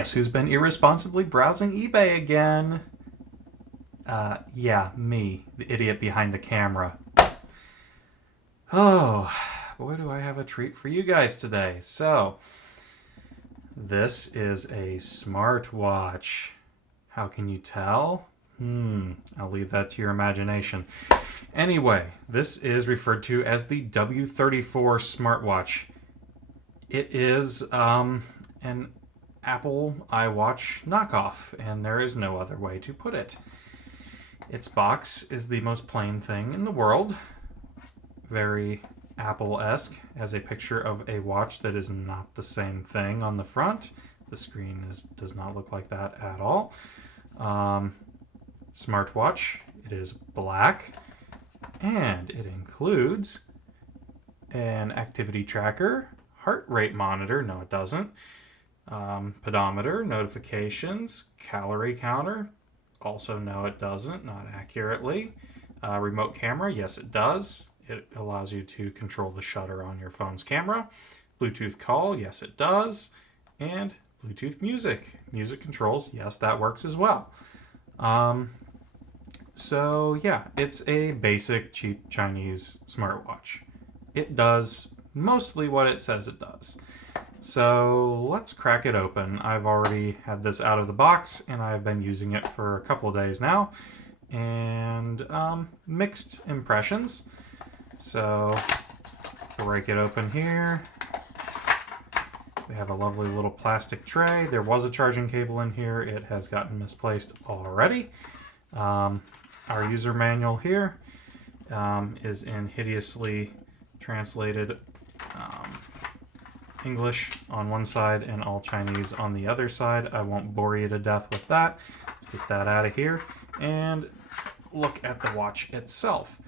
Guess who's been irresponsibly browsing eBay again? Yeah, me, the idiot behind the camera. Oh, boy, do I have a treat for you guys today. So, this is a smartwatch. How can you tell? I'll leave that to your imagination. Anyway, this is referred to as the W34 Smartwatch. It is an Apple iWatch knockoff, and there is no other way to put it. Its box is the most plain thing in the world. Very Apple-esque, has a picture of a watch that is not the same thing on the front. The screen does not look like that at all. Smartwatch, it is black, and it includes an activity tracker, heart rate monitor, no it doesn't, pedometer, notifications, calorie counter, also no it doesn't, not accurately, remote camera, yes it does. It allows you to control the shutter on your phone's camera. Bluetooth call, yes it does. And Bluetooth music controls, yes that works as well. So yeah, it's a basic cheap Chinese smartwatch. It does mostly what it says it does. So let's crack it open. I've already had this out of the box and I've been using it for a couple of days now, and mixed impressions. So break it open here. We have a lovely little plastic tray. There was a charging cable in here. It has gotten misplaced already. Our user manual here is in hideously translated English on one side and all Chinese on the other side. I won't bore you to death with that. Let's get that out of here and look at the watch itself.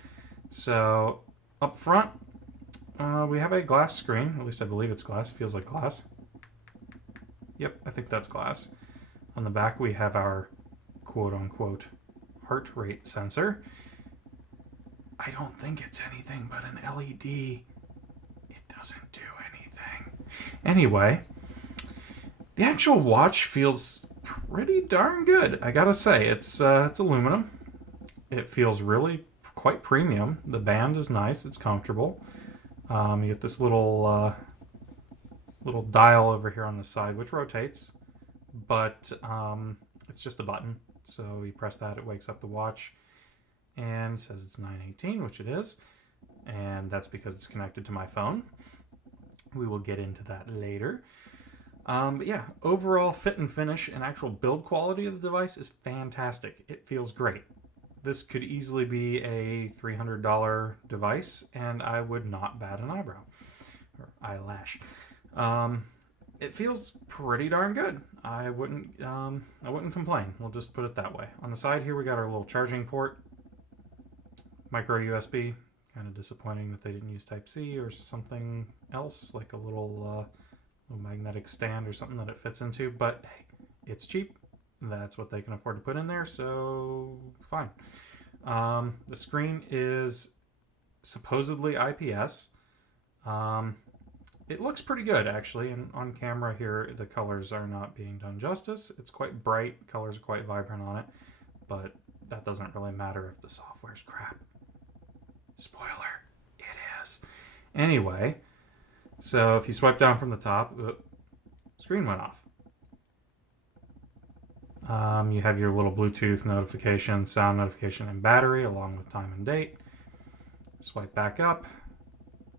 So up front, we have a glass screen. At least I believe it's glass. It feels like glass. Yep, I think that's glass. On the back, we have our quote-unquote heart rate sensor. I don't think it's anything but an LED. It doesn't do anything. Anyway, the actual watch feels pretty darn good. I gotta say, it's aluminum. It feels really quite premium. The band is nice. It's comfortable. You get this little dial over here on the side, which rotates, but it's just a button. So you press that, it wakes up the watch, and says it's 9:18, which it is, and that's because it's connected to my phone. We will get into that later. But yeah, overall fit and finish and actual build quality of the device is fantastic. It feels great. This could easily be a $300 device, and I would not bat an eyebrow or eyelash. It feels pretty darn good. I wouldn't complain. We'll just put it that way. On the side here, we got our little charging port, micro USB. Kind of disappointing that they didn't use Type-C or something else, like a little magnetic stand or something that it fits into. But hey, it's cheap. That's what they can afford to put in there, so fine. The screen is supposedly IPS. It looks pretty good, actually, and on camera here, the colors are not being done justice. It's quite bright, colors are quite vibrant on it, but that doesn't really matter if the software's crap. Spoiler, it is. Anyway, so if you swipe down from the top, screen went off. You have your little Bluetooth notification, sound notification, and battery, along with time and date. Swipe back up,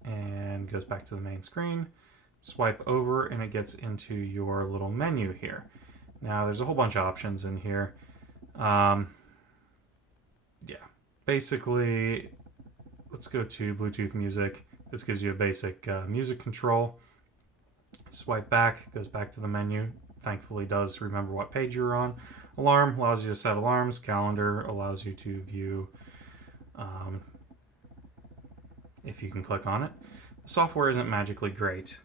and goes back to the main screen. Swipe over, and it gets into your little menu here. Now, there's a whole bunch of options in here. Yeah, basically, let's go to Bluetooth music. This gives you a basic music control. Swipe back, goes back to the menu. Thankfully does remember what page you're on. Alarm allows you to set alarms. Calendar allows you to view if you can click on it. The software isn't magically great.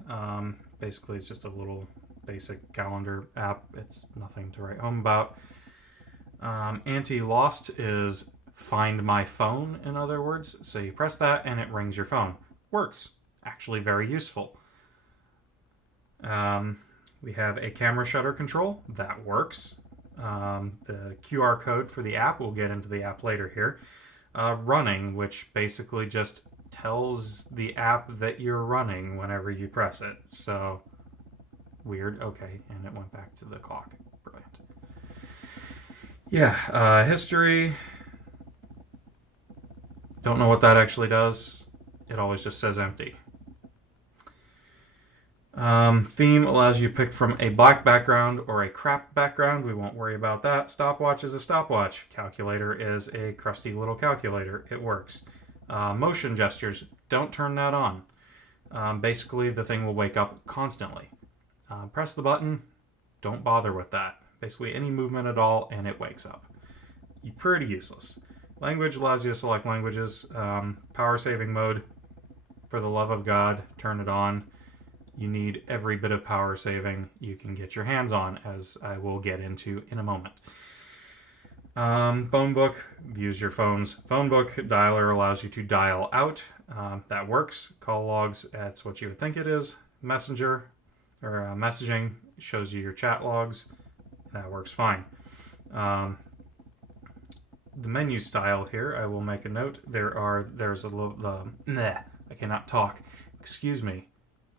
Basically, it's just a little basic calendar app. It's nothing to write home about. Anti-lost is find my phone, in other words. So you press that and it rings your phone. Works. Actually very useful. We have a camera shutter control. That works. The QR code for the app, we'll get into the app later here. Running, which basically just tells the app that you're running whenever you press it. So, weird. Okay, and it went back to the clock. Brilliant. Yeah, history. Don't know what that actually does. It always just says empty. Theme allows you to pick from a black background or a crap background. We won't worry about that. Stopwatch is a stopwatch. Calculator is a crusty little calculator. It works. Motion gestures, don't turn that on. Basically, the thing will wake up constantly. Press the button, don't bother with that. Basically, any movement at all, and it wakes up. Pretty useless. Language allows you to select languages. Power saving mode, for the love of God, turn it on. You need every bit of power saving you can get your hands on, as I will get into in a moment. Phone book, views your phone's phone book. Dialer allows you to dial out. That works. Call logs, that's what you would think it is. Messenger, or messaging, shows you your chat logs. That works fine. The menu style here, I will make a note. There's a little, I cannot talk. Excuse me.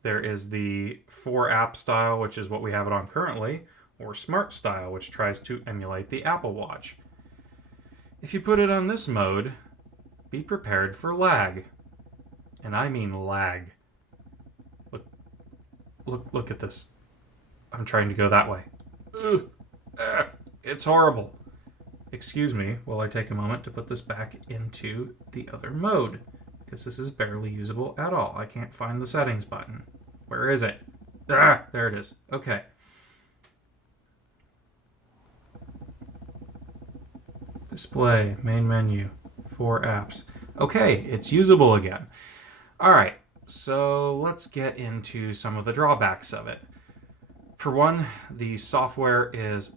There is the 4-app style, which is what we have it on currently, or Smart style, which tries to emulate the Apple Watch. If you put it on this mode, be prepared for lag. And I mean lag. Look at this. I'm trying to go that way. It's horrible. Excuse me while I take a moment to put this back into the other mode, because this is barely usable at all. I can't find the settings button. Where is it? There it is. Okay. Display, main menu, 4 apps. Okay, it's usable again. All right, so let's get into some of the drawbacks of it. For one, the software is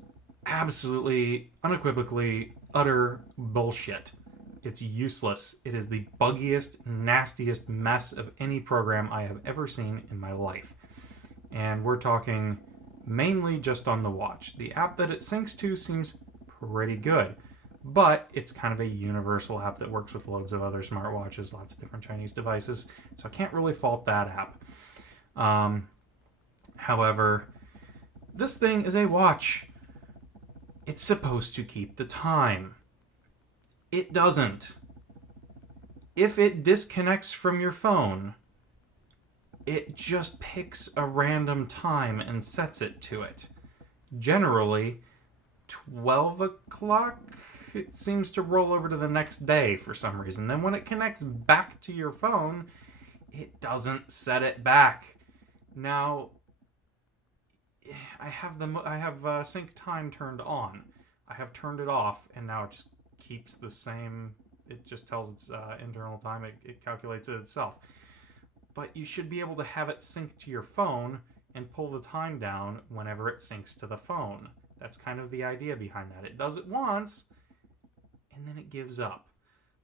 absolutely, unequivocally, utter bullshit. It's useless. It is the buggiest, nastiest mess of any program I have ever seen in my life. And we're talking mainly just on the watch. The app that it syncs to seems pretty good, but it's kind of a universal app that works with loads of other smartwatches, lots of different Chinese devices, so I can't really fault that app. However, this thing is a watch. It's supposed to keep the time. It doesn't. If it disconnects from your phone, it just picks a random time and sets it to it. Generally, 12 o'clock, it seems to roll over to the next day for some reason. Then when it connects back to your phone, it doesn't set it back. Now, I have sync time turned on. I have turned it off, and now it just keeps the same. It just tells its internal time. It calculates it itself. But you should be able to have it sync to your phone and pull the time down whenever it syncs to the phone. That's kind of the idea behind that. It does it once, and then it gives up.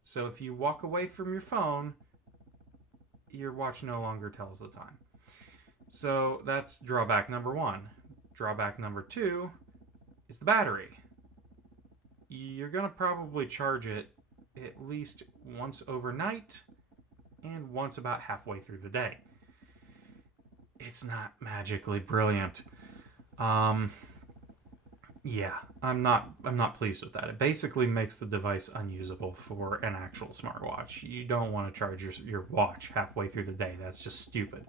So if you walk away from your phone, your watch no longer tells the time. So that's drawback number 1. Drawback number 2 is the battery. You're going to probably charge it at least once overnight and once about halfway through the day. It's not magically brilliant. Yeah, I'm not pleased with that. It basically makes the device unusable for an actual smartwatch. You don't want to charge your watch halfway through the day. That's just stupid.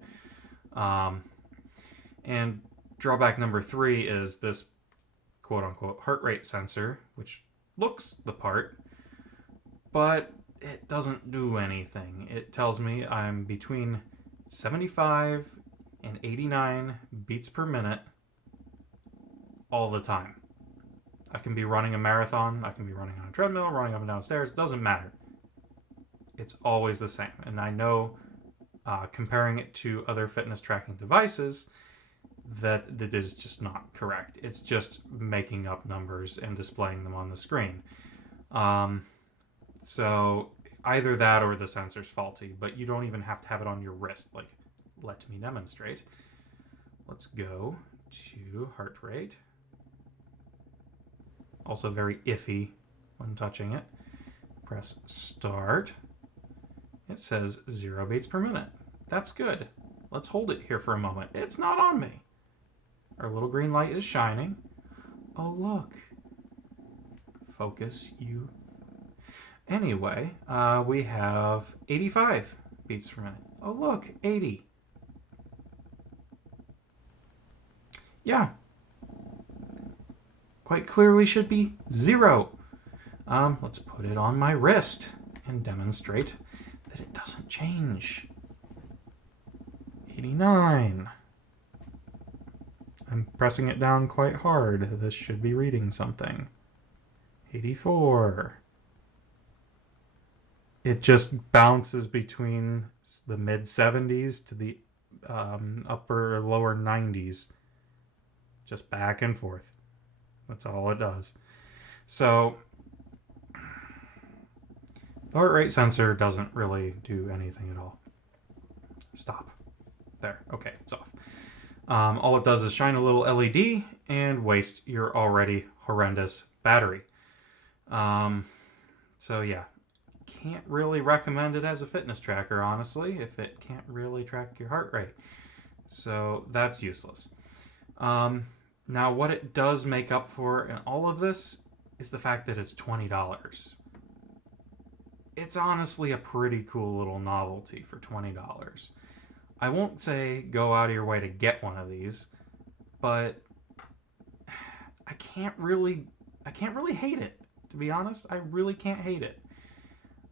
And drawback number 3 is this quote-unquote heart rate sensor, which looks the part, but it doesn't do anything. It tells me I'm between 75 and 89 beats per minute all the time. I can be running a marathon, I can be running on a treadmill, running up and down stairs, doesn't matter. It's always the same. And I know, comparing it to other fitness tracking devices, that is just not correct. It's just making up numbers and displaying them on the screen. So either that or the sensor's faulty, but you don't even have to have it on your wrist. Like, let me demonstrate. Let's go to heart rate. Also very iffy when touching it. Press start. It says 0 beats per minute. That's good. Let's hold it here for a moment. It's not on me. Our little green light is shining. Oh, look. Focus you. Anyway, we have 85 beats per minute. Oh, look, 80. Yeah. Quite clearly should be 0. Let's put it on my wrist and demonstrate that it doesn't change. 89. I'm pressing it down quite hard. This should be reading something. 84. It just bounces between the mid 70s to the upper or lower 90s. Just back and forth. That's all it does. So the heart rate sensor doesn't really do anything at all. Stop. There. Okay, it's off. All it does is shine a little LED and waste your already horrendous battery. So yeah, can't really recommend it as a fitness tracker, honestly, if it can't really track your heart rate. So that's useless. Now what it does make up for in all of this is the fact that it's $20. It's honestly a pretty cool little novelty for $20. I won't say go out of your way to get one of these, but I can't really hate it, to be honest. I really can't hate it.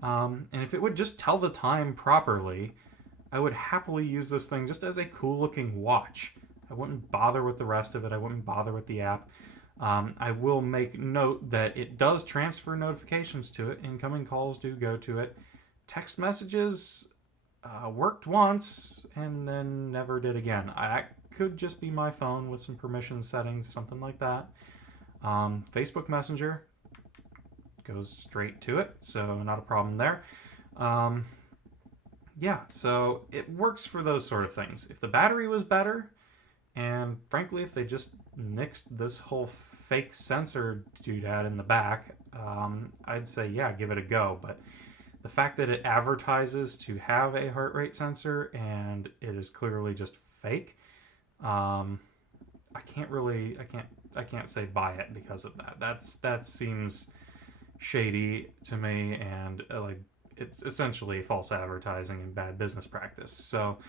And if it would just tell the time properly, I would happily use this thing just as a cool looking watch. I wouldn't bother with the rest of it. I wouldn't bother with the app. I will make note that it does transfer notifications to it. Incoming calls do go to it. Text messages worked once and then never did again. That could just be my phone with some permission settings, something like that. Facebook Messenger goes straight to it, so not a problem there. Yeah, so it works for those sort of things. If the battery was better, and frankly, if they just nixed this whole fake sensor doodad in the back, I'd say, yeah, give it a go. But the fact that it advertises to have a heart rate sensor and it is clearly just fake, I can't say buy it because of that. That seems shady to me, and like it's essentially false advertising and bad business practice. So,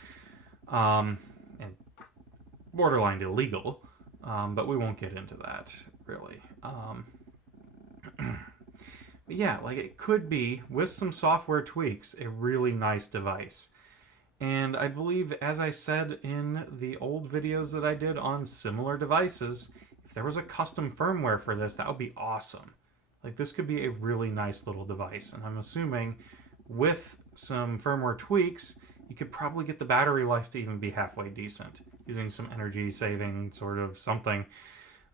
and borderline illegal, but we won't get into that really. But yeah, like it could be, with some software tweaks, a really nice device. And I believe, as I said in the old videos that I did on similar devices, if there was a custom firmware for this, that would be awesome. Like, this could be a really nice little device. And I'm assuming with some firmware tweaks, you could probably get the battery life to even be halfway decent, using some energy saving sort of something.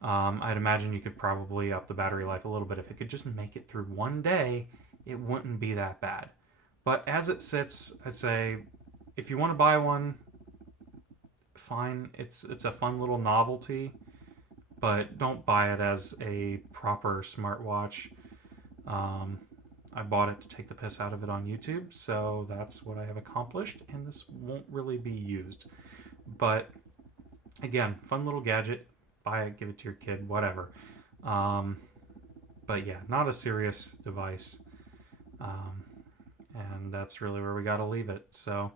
I'd imagine you could probably up the battery life a little bit. If it could just make it through one day, it wouldn't be that bad. But as it sits, I'd say if you want to buy one, fine. It's a fun little novelty, but don't buy it as a proper smartwatch. I bought it to take the piss out of it on YouTube, so that's what I have accomplished, and this won't really be used. But again, fun little gadget. Buy it, give it to your kid, whatever. But yeah, not a serious device. And that's really where we got to leave it. So,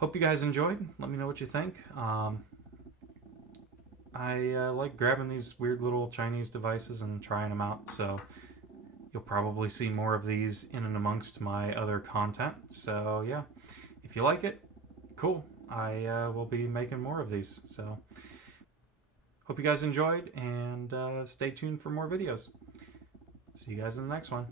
hope you guys enjoyed. Let me know what you think. I like grabbing these weird little Chinese devices and trying them out. So, you'll probably see more of these in and amongst my other content. So, yeah, if you like it, cool. I will be making more of these. So, hope you guys enjoyed, and stay tuned for more videos. See you guys in the next one.